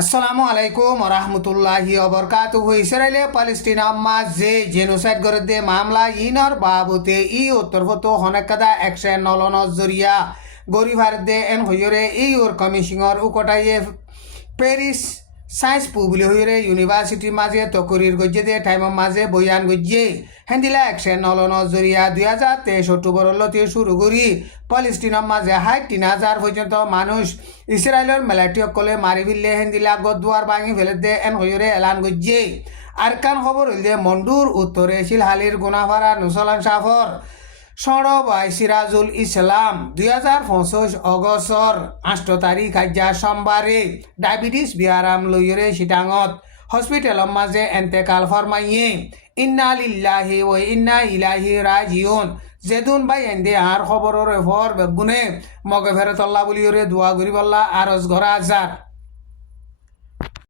আসসালামু আলাইকুম রহমতুল্লাহি অবরকাতুহু ইসরায়েলে প্যালেস্টিনা মাঝে জেনোসাইড করে দে মামলা ইনর বাবুতে ই উত্তরভূত হনেকাদা একশন নলনর জরিয়া গরিভার দে এন হইরে ই ওর কমিশনর উকটাইয়ে প্যারিস সায়েন্স পুবলি হইরে ইউনিভার্সিটির মাঝে তকরির গজ্জে দে টাইমের মাঝে বয়ান গজ্জে হেন্দিলা একশন নলনর জরিয়া 2023 অক্টোবর লতি শুরু করি প্যালেস্টিনার মাঝে 3,000 পর্যন্ত মানুষ ইসরায়েলের মেলাটিসকলে মারি ফেললে হেন্দিলা গদুয়ার ভাঙি ফেলে দে এন হইরে এলান গজ্জে আর কান খবর হইলে মন্ডুর উত্তরে শিলহালির গুনাফারা নুসলান সাফর সড়বাই সিরাজুল ইসলাম 2025 অগস্টর 8 তারিখ আজ্ঞা সোমবারে ডায়াবেটিস বিহারাম লইরে সিটাঙত হসপিটালের মাঝে এন্তেকাল ফরমাইয়ে ইন্না লিল্লাহি ও ইন্না ইলাইহি রাজিউন যেদুন বাই এন্দে আর খবরের ফর বেগুনে মগে ফেরতল্লা বলিওরে দোয়া করি বল্লা আরজ ঘরা আজার